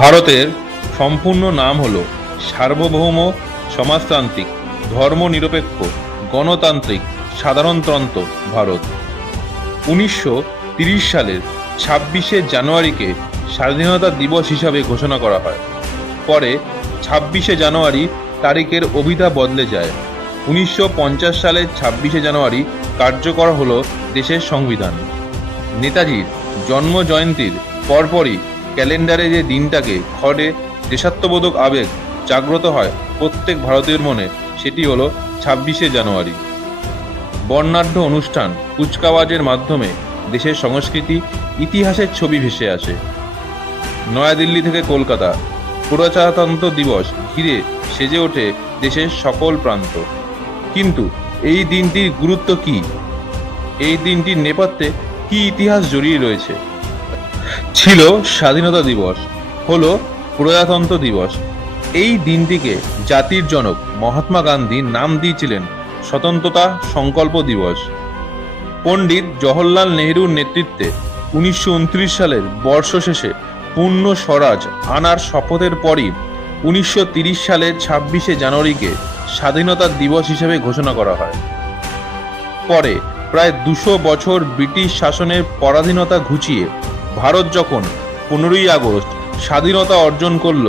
ভারতের সম্পূর্ণ নাম হল সার্বভৌম সমাজতান্ত্রিক ধর্মনিরপেক্ষ গণতান্ত্রিক সাধারণতন্ত্র ভারত। 1930 সালের 26শে জানুয়ারিকে স্বাধীনতা দিবস হিসাবে ঘোষণা করা হয়। পরে 26শে জানুয়ারি তারিখের অভিধা বদলে যায়। 1950 সালের 26শে জানুয়ারি কার্যকর হল দেশের সংবিধান। নেতাজির জন্ম জয়ন্তীর পরপরই ক্যালেন্ডারে যে দিনটাকে ঘরে দেশাত্মবোধক আবেগ জাগ্রত হয় প্রত্যেক ভারতীয়র মনে, সেটি হলো 26শে জানুয়ারি। বর্ণাঢ্য অনুষ্ঠান কুচকাওয়াজের মাধ্যমে দেশের সংস্কৃতি ইতিহাসের ছবি ভেসে আসে। নয়াদিল্লি থেকে কলকাতা প্রজাতন্ত্র দিবস ঘিরে সেজে ওঠে দেশের সকল প্রান্ত। কিন্তু এই দিনটির গুরুত্ব কি? এই দিনটির নেপথ্যে কি ইতিহাস জড়িয়ে রয়েছে? ছিল স্বাধীনতা দিবস, হলো প্রজাতন্ত্র দিবস। এই দিনটিকে জাতির জনক মহাত্মা গান্ধী নাম দিয়েছিলেন স্বতন্ত্রতা সংকল্প দিবস। পণ্ডিত জওহরলাল নেহরুর নেতৃত্বে 1929 সালের বর্ষ শেষে পূর্ণ স্বরাজ আনার শপথের পরই 1930 সালের 26শে জানুয়ারিকে স্বাধীনতা দিবস হিসেবে ঘোষণা করা হয়। পরে প্রায় 200 বছর ব্রিটিশ শাসনের পরাধীনতা ঘুচিয়ে ভারত যখন 15ই আগস্ট স্বাধীনতা অর্জন করল,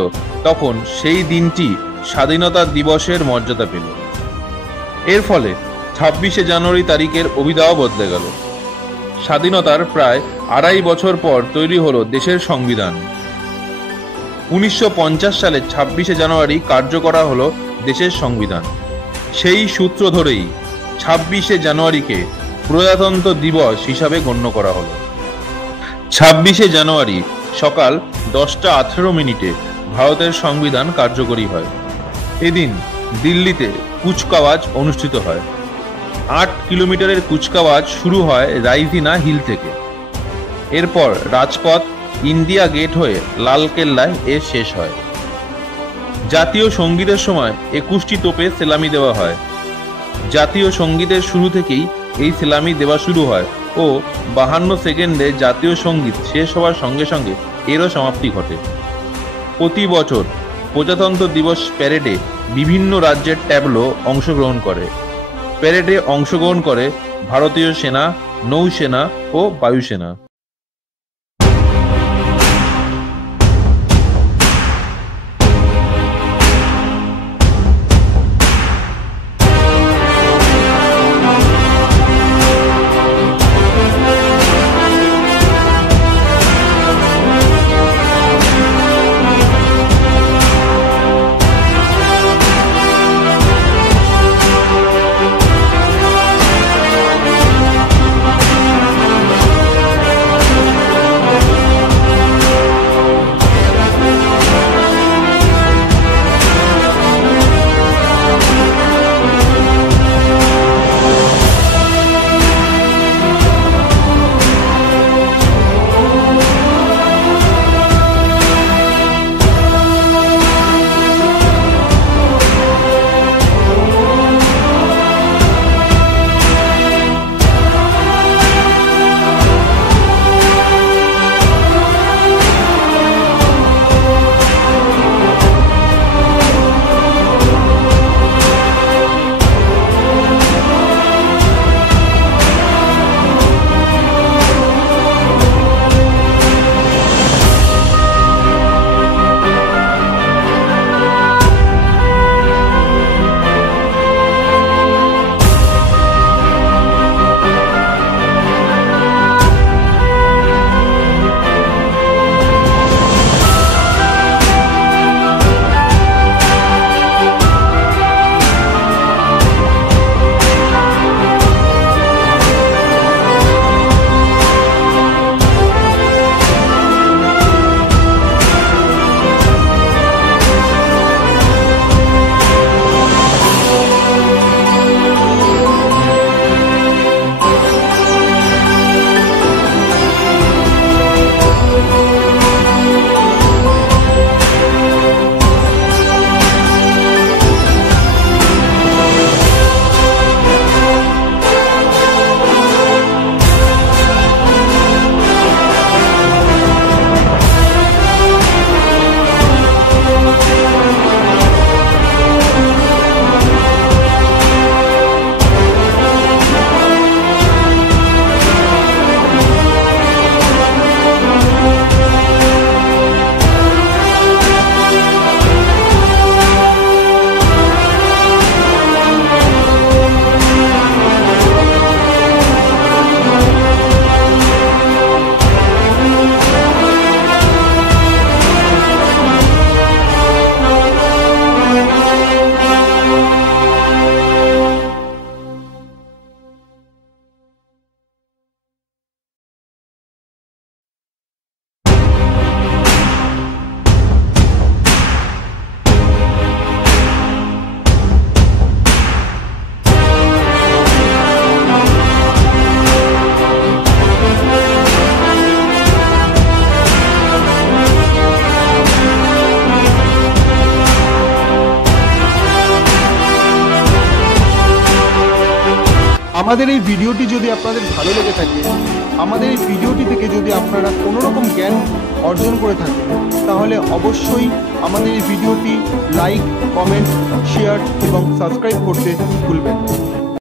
তখন সেই দিনটি স্বাধীনতা দিবসের মর্যাদা পেল। এর ফলে 26শে জানুয়ারি তারিখের অভিধাও বদলে গেল। স্বাধীনতার প্রায় 2.5 বছর পর তৈরি হলো দেশের সংবিধান। 1950 সালে 26শে জানুয়ারি কার্য করা হলো দেশের সংবিধান। সেই সূত্র ধরেই 26শে জানুয়ারিকে প্রজাতন্ত্র দিবস হিসাবে গণ্য করা হলো। 26শে জানুয়ারি সকাল 10:18 ভারতের সংবিধান কার্যকরী হয়। এদিন দিল্লিতে কুচকাওয়াজ অনুষ্ঠিত হয়। 8 কিলোমিটারের কুচকাওয়াজ শুরু হয় রাইজিনা হিল থেকে। এরপর রাজপথ, ইন্ডিয়া গেট হয়ে লালকেল্লায় এর শেষ হয়। জাতীয় সঙ্গীতের সময় 21টি তোপে সেলামি দেওয়া হয়। জাতীয় সঙ্গীতের শুরু থেকেই এই সেলামি দেওয়া শুরু হয় ও 52 সেকেন্ডে জাতীয় সঙ্গীত শেষ হওয়ার সঙ্গে সঙ্গে এরও সমাপ্তি ঘটে। প্রতি বছর প্রজাতন্ত্র দিবস প্যারেডে বিভিন্ন রাজ্যের ট্যাবলো অংশগ্রহণ করে। প্যারেডে অংশগ্রহণ করে ভারতীয় সেনা, নৌসেনা ও বায়ুসেনা। আমাদের এই ভিডিওটি যদি আপনাদের ভালো লেগে থাকে, আমাদের এই ভিডিওটি থেকে যদি আপনারা কোনো রকম জ্ঞান অর্জন করে থাকেন, তাহলে অবশ্যই আমাদের এই ভিডিওটি লাইক, কমেন্ট, শেয়ার এবং সাবস্ক্রাইব করতে ভুলবেন না।